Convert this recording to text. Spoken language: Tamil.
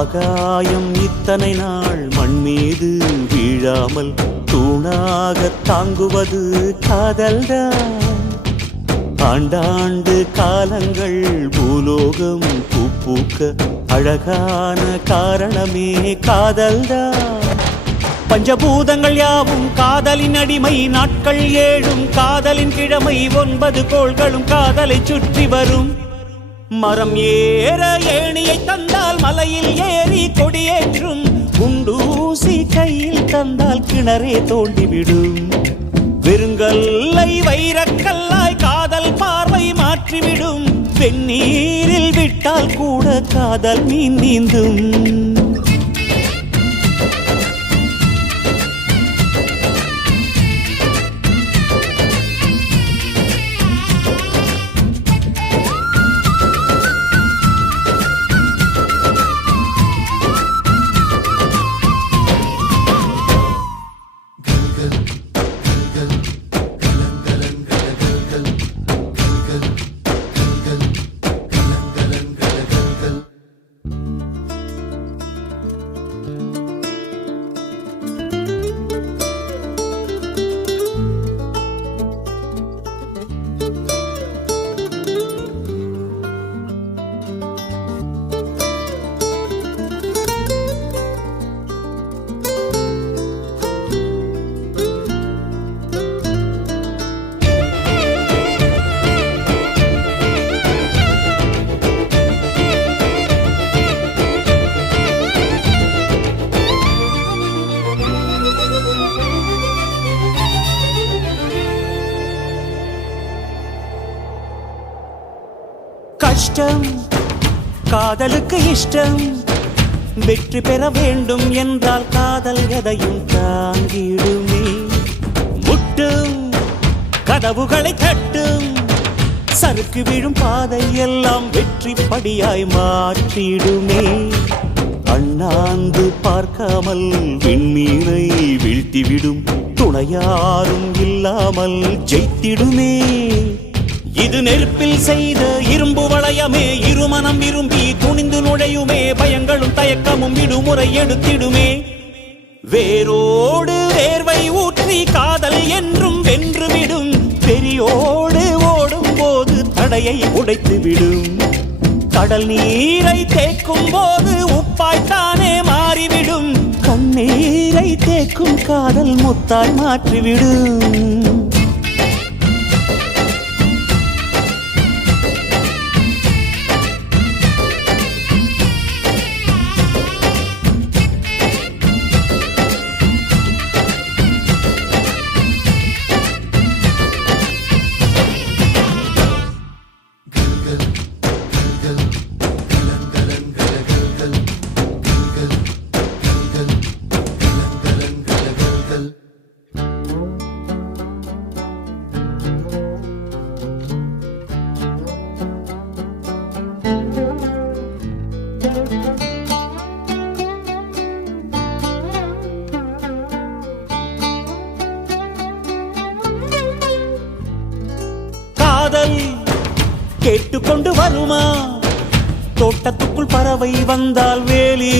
ஆகாயம் இத்தனை நாள் மண் மீது வீழாமல் தூணாக தாங்குவது காதல்தான். ஆண்டாண்டு காலங்கள் பூலோகம் பூக்க அழகான காரணமே காதல்தான். பஞ்சபூதங்கள் யாவும் காதலின் அடிமை, நாட்கள் 7 காதலின் கிழமை, 9 கோள்களும் காதலை சுற்றி வரும். மரம் ஏற ஏணியை தந்தால் மலையில் ஏறி கொடியேற்றும், குண்டூசி கையில் தந்தால் கிணறே தோண்டிவிடும். வெறுங்கல்லை வைரக்கல்லாய் காதல் பார்வை மாற்றிவிடும், வெந்நீரில் விட்டால் கூட காதல் மீன் நீந்தும். கஷ்டம் காதலுக்கு இஷ்டம், வெற்றி பெற வேண்டும் என்றால் காதல் எதையும் தாங்கிடுமே. முட்டும் கதவுகளை தட்டும், சறுக்கு விழும் பாதை எல்லாம் வெற்றி படியாய் மாற்றிடுமே. அண்ணாந்து பார்க்காமல் விண்மீனை வீழ்த்திவிடும், துணையாரும் இல்லாமல் ஜெயித்திடுமே. இது நெருப்பில் செய்த இரும்பு வளையமே, இருமனம் விரும்பி துணிந்து நுழையுமே. பயங்களும் தயக்கமும் விடுமுறை எடுத்திடுமே. வேரோடு வேர்வை ஊற்றி காதல் என்றும் வென்றுவிடும், பெரியோடு ஓடும் போது தடையை உடைத்து விடும். கடல் நீரை தேக்கும் போது உப்பாய்த்தானே மாறிவிடும், கண்ணீரை தேக்கும் காதல் முத்தாய் மாற்றிவிடும். காதல் கேட்டுக்கொண்டு வருமா? தோட்டத்துக்குள் பறவை வந்தால் வேலி